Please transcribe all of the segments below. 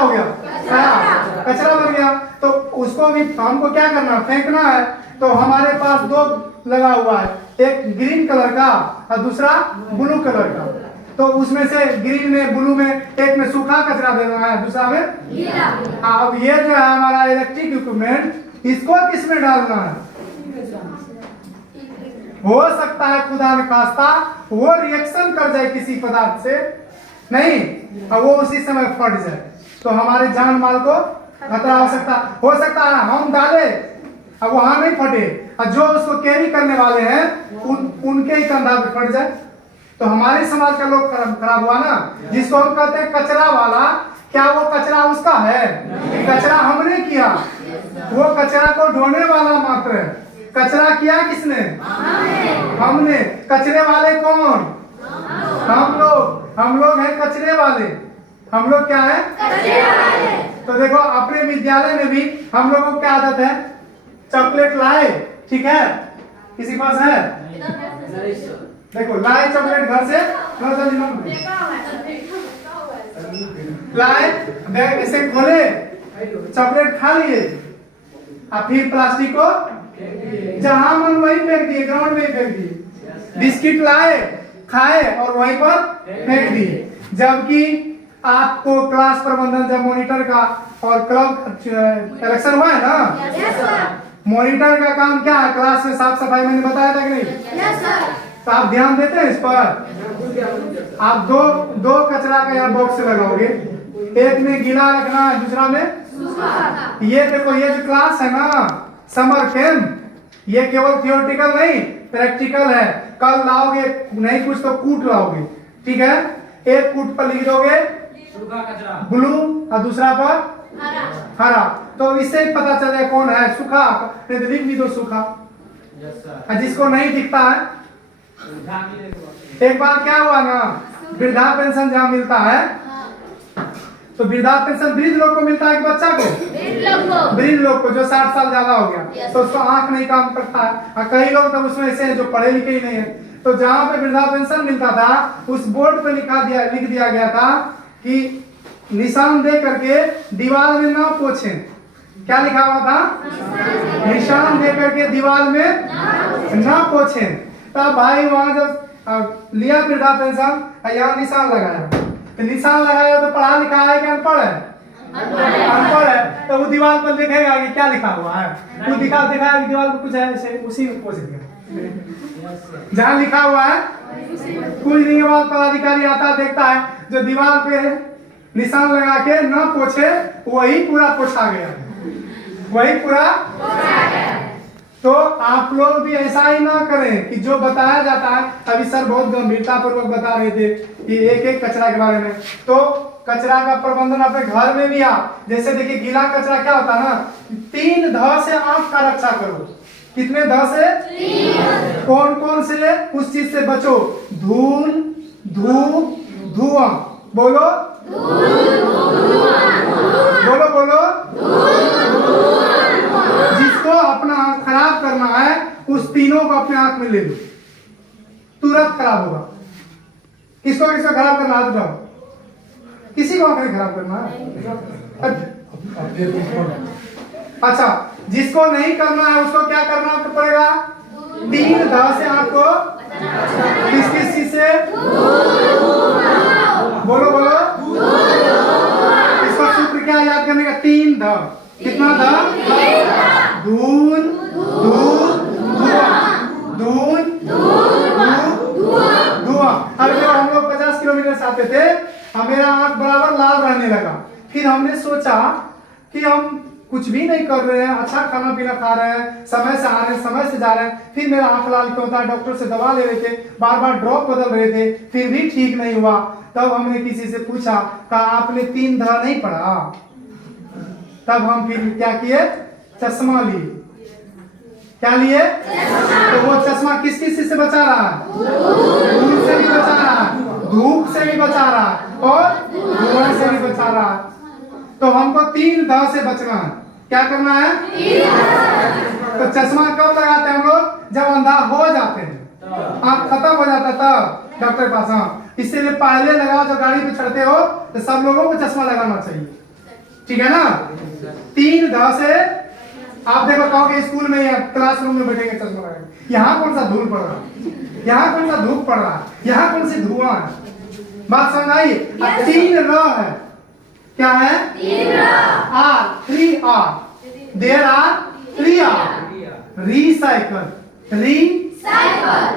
हो गया, कचरा बन गया। तो उसको भी हमको क्या करना, फेंकना है। तो हमारे पास दो लगा हुआ है, एक ग्रीन कलर का और दूसरा ब्लू कलर का। तो उसमें से ग्रीन में, ब्लू में, एक में सूखा कचरा देना है, दूसरा में गीला। अब ये जो है हमारा इलेक्ट्रिक इक्विपमेंट, इसको किस में डालना है? हो सकता है खुदा न खास्ता वो रिएक्शन कर जाए किसी पदार्थ से, नहीं, और वो उसी समय फट जाए, तो हमारे जान माल को खतरा हो सकता है हम डाले अब वहां नहीं फटे, और जो उसको कैरी करने वाले हैं उनके ही कंधा पे फट जाए, तो हमारे समाज का लोग खराब हुआ ना। जिसको हम कहते हैं कचरा वाला, क्या वो कचरा उसका है? कचरा हमने किया, वो कचरा को ढोने वाला मात्र है। कचरा किया किसने? हमने। कचरे वाले कौन? हम लोग हैं कचरे वाले। हम लोग क्या है? कचरे वाले। तो देखो अपने विद्यालय में भी हम लोगों को क्या आदत है? चॉकलेट लाए, ठीक है, किसी पास है? देखो लाए चॉकलेट घर से, लाए बैग इसे खोले, चॉकलेट खा लिए, और फिर प्लास्टिक को जहां मन वहीं फेंक दिए, ग्राउंड में फेंक दिए। बिस्किट लाए, खाए और वहीं पर फेंक दिए। जबकि आपको क्लास प्रबंधन, जब मॉनिटर का और क्लब इलेक्शन हुआ है ना, मॉनिटर का काम क्या है? क्लास में साफ सफाई, मैंने बताया था कि नहीं? तो आप ध्यान देते हैं इस पर? आप दो कचरा का यहाँ बॉक्स लगाओगे, एक में गीला रखना है, दूसरा में सूखा। ये देखो, ये जो क्लास है ना, समर कैंप, ये केवल थियोरेटिकल नहीं, प्रैक्टिकल है। कल लाओगे नहीं कुछ तो कूट लाओगे, ठीक है? एक कूट पर लिख दोगे सूखा कचरा, ब्लू, और दूसरा पर हरा। तो इससे पता चले कौन है सूखा, लिख भी दो सूखा। जिसको नहीं दिखता है, एक बार क्या हुआ ना, वृद्धा पेंशन जहाँ मिलता है, तो वृद्धा पेंशन वृद्ध लोग को मिलता है कि बच्चा को? वृद्ध लोग को, जो 60 साल ज्यादा हो गया, तो उसको आंख नहीं काम करता है, और कई लोग तो उसमें ऐसे हैं जो पढ़े लिखे ही नहीं है। तो जहाँ पे वृद्धा पेंशन मिलता था, उस बोर्ड पे लिख दिया गया था कि निशान दे करके दीवार में ना पोछें। क्या लिखा हुआ था? निशान दे करके दीवार में ना पोछें। तब भाई वहां जब लिया वृद्धा पेंशन, यहाँ निशान लगाया, तो निशान लगाया तो पढ़ा लिखा है कि अनपढ़ है? अनपढ़ है। तो वो दीवार पर लिखेगा कि क्या लिखा हुआ है, वो दिखा कि दीवार पर कुछ है, ऐसे उसी में पोछ दिया। जहाँ लिखा हुआ है कुछ नहीं, बाद पदाधिकारी आता देखता है जो दीवार पे निशान लगा के न पोछे, वही पूरा पोछा गया, वही पूरा। तो आप लोग भी ऐसा ही ना करें कि जो बताया जाता है, अभी सर बहुत गंभीरता पूर्वक बता रहे थे कि एक एक कचरा के बारे में। तो कचरा का प्रबंधन अपने घर में भी आप, जैसे देखिए गीला कचरा क्या होता है ना, 3 ध से आंख का रक्षा करो। कितने ध से? 3। कौन कौन से? उस चीज से बचो, धूल, धूप, धुआं। बोलो बोलो। जिसको अपना आंख खराब करना है, उस तीनों को अपने आंख में ले लो, तुरंत खराब होगा। किसको खराब करना है? बताओ, किसी को आंख नहीं खराब करना है। अच्छा, जिसको नहीं करना है उसको क्या करना पड़ेगा? 3 ध से आपको किस चीज से? बोलो इसका सूत्र क्या याद करने का? 3 ध। कितना ध? धूल, धूल, धुआं, धुआं। अरे जब हम लोग 50 किलोमीटर से आते थे, मेरा आंख बराबर लाल रहने लगा। फिर हमने सोचा कि हम कुछ भी नहीं कर रहे हैं, अच्छा खाना पीना खा रहे हैं, समय से आ रहे हैं, समय से जा रहे हैं, फिर मेरा आंख लाल क्यों होता है? डॉक्टर से दवा ले रहे थे, बार ड्रॉप बदल रहे थे, फिर भी ठीक नहीं हुआ। तब हमने किसी से पूछा, कहा आपने 3 ध नहीं पढ़ा? तब हम फिर क्या किए? चश्मा लिए। क्या लिए? तो वो चश्मा किस चीज से बचा रहा है? धूल से भी बचा रहा है, धूप से भी बचा रहा है, और धुआं से भी बचा रहा है। तो हमको 3 ध से बचना है। क्या करना है? तो चश्मा कब लगाते हैं हम लोग? जब अंधा हो जाते हैं, आंख खत्म हो जाता है, तब डॉक्टर के पास। हाँ, इसीलिए पहले लगाओ, जब गाड़ी पे चढ़ते हो तो सब लोगों को चश्मा लगाना चाहिए। ठीक है ना। 3 से आप देखो कहोगे स्कूल में या क्लासरूम में बैठेंगे चश्मा लगाएंगे, यहाँ कौन सा धूल पड़ रहा है, यहाँ कौन सा धूप पड़ रहा है, यहाँ कौन सी धुआं है, बात समझ आई। 3 र है, क्या है, 3 R, there are 3 R, recycle,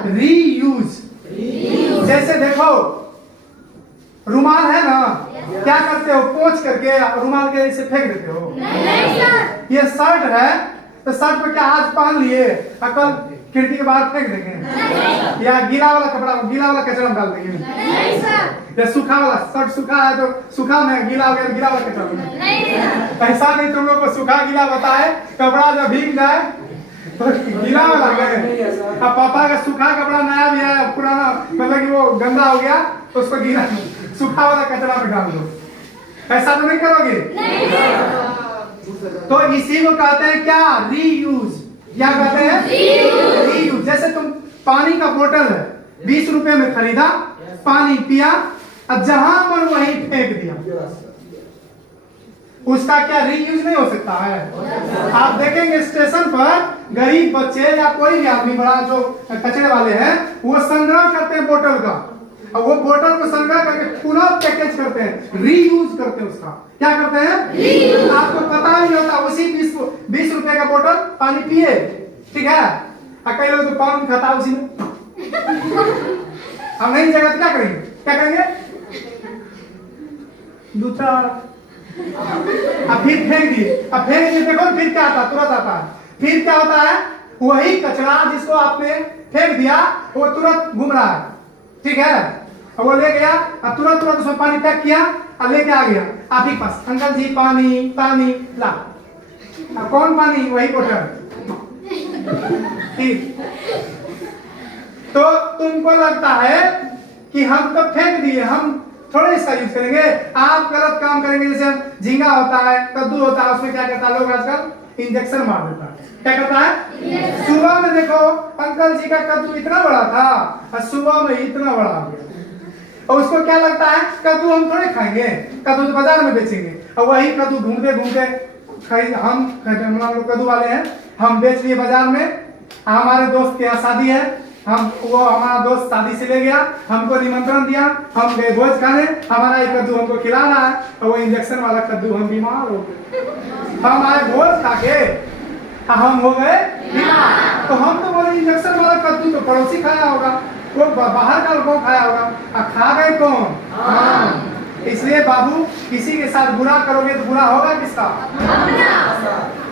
reuse. जैसे देखो रुमाल है ना, क्या करते हो, पोंछ करके रुमाल के ऐसे फेंक देते हो, नहीं सर। ये शर्ट है तो शर्ट पे क्या आज पहन लिए कल खिड़की के बाहर फेंक देंगे, या गीला वाला कपड़ा गीला वाला कचरा में डाल देंगे, नहीं सर। या सूखा वाला शर्ट सूखा है तो सूखा में, गीला हो गया गीला वाला कचरा में, नहीं। ऐसा नहीं तुम लोग को सूखा गीला बताए, कपड़ा जब भीग जाए तो गीला वाला गए। अब पापा का सूखा कपड़ा नया भी है पुराना, मतलब कि वो गंदा हो गया तो उसको गीला सूखा वाला कचरा में डाल दो, ऐसा तो नहीं करोगे, नहीं। तो इसी को कहते हैं क्या, रीयूज। क्या कहते हैं, रीयूज। जैसे तुम पानी का बोतल है 20 रुपए में खरीदा, पानी पिया, अब जहां मन वहीं फेंक दिया, उसका क्या रीयूज नहीं हो सकता है। आप देखेंगे स्टेशन पर गरीब बच्चे या कोई भी आदमी बड़ा जो कचरे वाले हैं वो संग्रह करते हैं बोतल का, और वो बोतल को संग्रह करके पुनः पैकेज करते हैं, रीयूज करते हैं उसका। क्या करते हैं, आपको पता नहीं होता, उसी 20 रुपए का बोतल पानी पिए, ठीक है। कई लोग तो पान खाता उसी में, हम नहीं जगह क्या करेंगे, क्या करेंगे, दूसरा अब फिर फेंक दिए, अब फेंक दिए, देखो फिर क्या आता, तुरंत आता है, फिर क्या होता है, वही कचरा जिसको आपने फेंक दिया वो तुरंत घूम रहा है, ठीक है। अब वो ले गया, अब तुरंत उसमें पानी पैक किया और लेके आ गया आप ही पास, अंकल जी पानी पानी ला। अब कौन पानी, वही बोतल, ठीक। तो तुमको लगता है कि हम तो फेंक दिए, हम थोड़े इसका यूज करेंगे। आप गलत काम करेंगे, जैसे झींगा होता है, कद्दू होता है, उसमें क्या करता है लोग आजकल इंजेक्शन मार देता है, क्या करता है। सुबह में देखो अंकल जी का कद्दू इतना बड़ा था और सुबह में इतना बड़ा हो गया, और उसको क्या लगता है कद्दू हम थोड़े खाएंगे, कद्दू तो बाजार में बेचेंगे, और वही कद्दू घूमते घूमते खरीद, हम लोग कद्दू वाले हैं, हम बेच लिए बाजार में। हमारे दोस्त के यहाँ शादी है, हम वो हमारा दोस्त शादी से ले गया, हमको निमंत्रण दिया, हम गए भोज खाने, हमारा एक कद्दू हमको खिला रहा है, और वो इंजेक्शन वाला कद्दू, हम बीमार हो गए। हम आए भोज खा के, हम हो गए बीमार। तो हम तो बोले इंजेक्शन वाला कद्दू तो पड़ोसी खाया होगा, वो बाहर का लोग खाया होगा, खा गए कौन, हाँ। इसलिए बाबू किसी के साथ बुरा करोगे तो बुरा होगा किसका,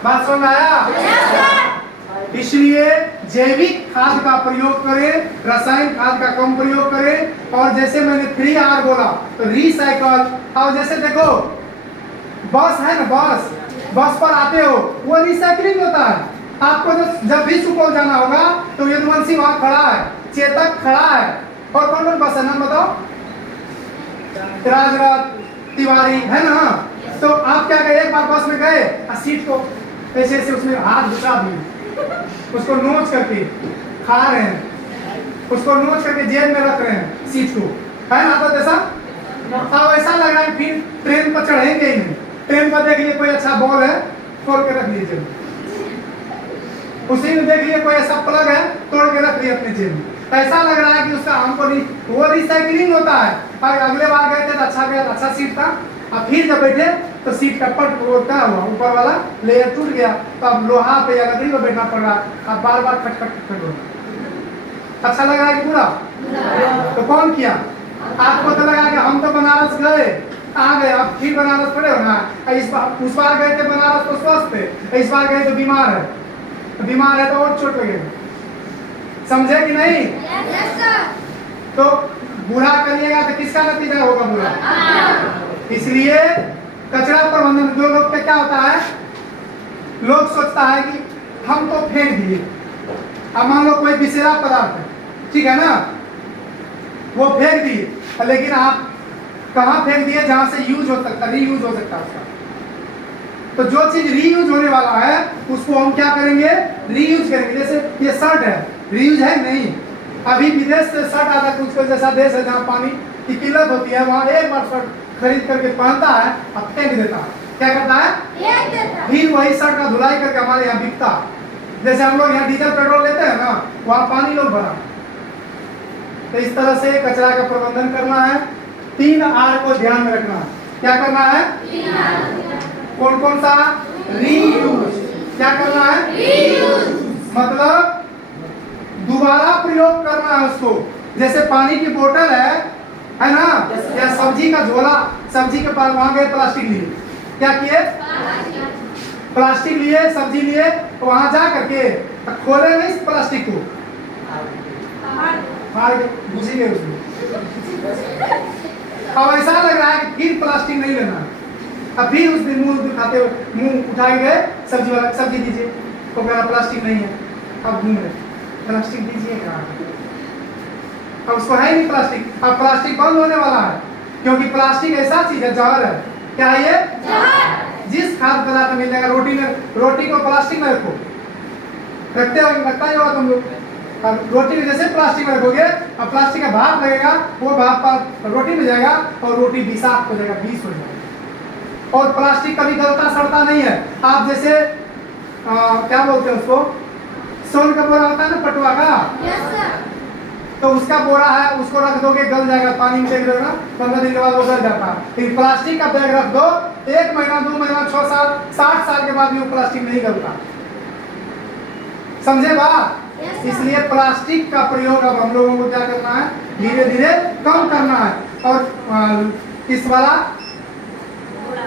बात समझ आया। इसलिए जैविक खाद का प्रयोग करें, रासायनिक खाद का कम प्रयोग करें, और जैसे मैंने 3R बोला तो रिसाइकल। और जैसे देखो बस है ना, बस पर आते हो, वो रिसाइकलिंग होता है। आपको जब भी सुपौल जाना होगा तो यदुवंशी वहां खड़ा है, चेतक खड़ा है, और कौन कौन बस है नाम बताओ, राजरथ, तिवारी, है ना। तो आप क्या गए, एक बार बस में गए, सीट को ऐसे ऐसे उसमें हाथ घुसा दिए, उसको नोच करके खा रहे हैं, उसको नोच करके जेब में रख रहे हैं सीट को, है ना। तो ऐसा अब ऐसा लग रहा है फिर ट्रेन पर चढ़ेंगे ही नहीं, ट्रेन पर देख लिए कोई अच्छा बॉल है तोड़ के रख लीजिए, उसी में देख लिए कोई ऐसा प्लग है तोड़ के रख लिया अपने जेब में, ऐसा लग रहा है कि उसका हमको नहीं, वो रिसाइकलिंग होता है। और अगले बार गए थे तो अच्छा गया, अच्छा सीट था, अब फिर जब बैठे तो सीट का पट क्या हुआ, ऊपर वाला लेयर टूट गया, तो अब लोहा पे या लकड़ी पे बैठना पड़ रहा है, अब बार बार खट खट खट हो। अच्छा लग रहा है कि बुरा, तो कौन किया, आपको तो लगा कि हम तो बनारस गए आ गए, अब फिर बनारस पड़े हो ना, इस बार उस बार गए थे बनारस तो स्वस्थ थे, इस बार गए तो बीमार है, बीमार है तो और चोट लगेगा, समझे कि नहीं। तो बुरा करिएगा तो किसका नतीजा होगा, बुरा। इसलिए कचरा प्रबंधन, जो लोग का क्या होता है, लोग सोचता है कि हम तो फेंक दिए, अब मान लो कोई विषैला पदार्थ है, ठीक है ना, वो फेंक दिए, लेकिन आप कहाँ फेंक दिए, जहां से यूज हो सकता, रीयूज हो सकता है उसका। तो जो चीज रीयूज होने वाला है उसको हम क्या करेंगे, रीयूज करेंगे। जैसे ये शर्ट है, रीयूज है नहीं, अभी विदेश से शर्ट आता है, कुछ जैसा देश है जहाँ पानी की किल्लत होती है, वहाँ एक बार शर्ट खरीद करके पहनता है और फेंक देता है, क्या करता है? फिर वही शर्ट का धुलाई करके हमारे यहाँ बिकता। जैसे हम लोग यहाँ डीजल पेट्रोल लेते हैं ना, वहाँ पानी लोग भरा। तो इस तरह से कचरा का प्रबंधन करना है। 3 आर को ध्यान में रखना है। क्या करना है? कौन कौन सा? रीयूज। क्या करना है? रीयूज मतलब दोबारा प्रयोग करना है उसको। जैसे पानी की बोतल है ना, या सब्जी का झोला, सब्जी के पास वहां गए प्लास्टिक लिए, क्या किए? प्लास्टिक लिए, सब्जी लिए, तो वहां जा करके खोले नहीं प्लास्टिक को, फाड़ के घुसी गए उसमें। अब ऐसा लग रहा है कि फिर प्लास्टिक नहीं लेना। अब फिर उस दिन मुंह दिखाते हुए मुंह उठाए गए सब्जी वाला, सब्जी दीजिए, तो कहा प्लास्टिक नहीं है। अब घूम रहे, प्लास्टिक दीजिए कहाँ? अब उसको है नहीं प्लास्टिक। अब प्लास्टिक बंद होने वाला है, क्योंकि प्लास्टिक ऐसा चीज है, जहर है। क्या है ये? जहर। जिस खाद्य पदार्थ मिल जाएगा, रोटी को प्लास्टिक में रखो, रखते हो, रखता ही होगा तुम लोग। अब रोटी को जैसे प्लास्टिक में रखोगे, अब प्लास्टिक का भाप लगेगा, वो भाप पर रोटी में जाएगा और रोटी विषाक्त हो जाएगा, विष हो जाएगा। और प्लास्टिक कभी गलता सड़ता नहीं है। आप जैसे क्या बोलते हैं उसको, सोन का बोरा होता है ना, पटुआ का, तो उसका बोरा है, उसको रख दोगे गल जाएगा, पानी में देख ना, 15 दिन के बाद वो गल जाता है। लेकिन प्लास्टिक का बैग रख दो, 1 महीना 2 महीना 6 साल 60 साल के बाद भी वो प्लास्टिक नहीं गलता। समझे बात? इसलिए प्लास्टिक का प्रयोग अब हम लोगों को क्या करना है? धीरे धीरे कम करना है। और इस वाला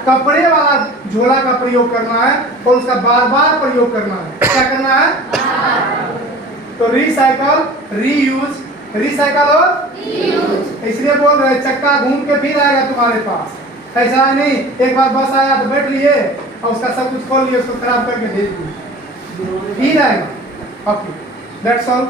कपड़े वाला झोला का प्रयोग करना है, और उसका बार बार प्रयोग करना है। क्या करना है? तो रिसाइकल, रीयूज, रिसाइकल और रीयूज। इसलिए बोल रहे चक्का घूम के फिर आएगा तुम्हारे पास। ऐसा नहीं एक बार बस आया तो बैठ लिए और उसका सब कुछ खोल लिए, उसको खराब करके भेज दिए, फिर आएगा। Okay, that's all.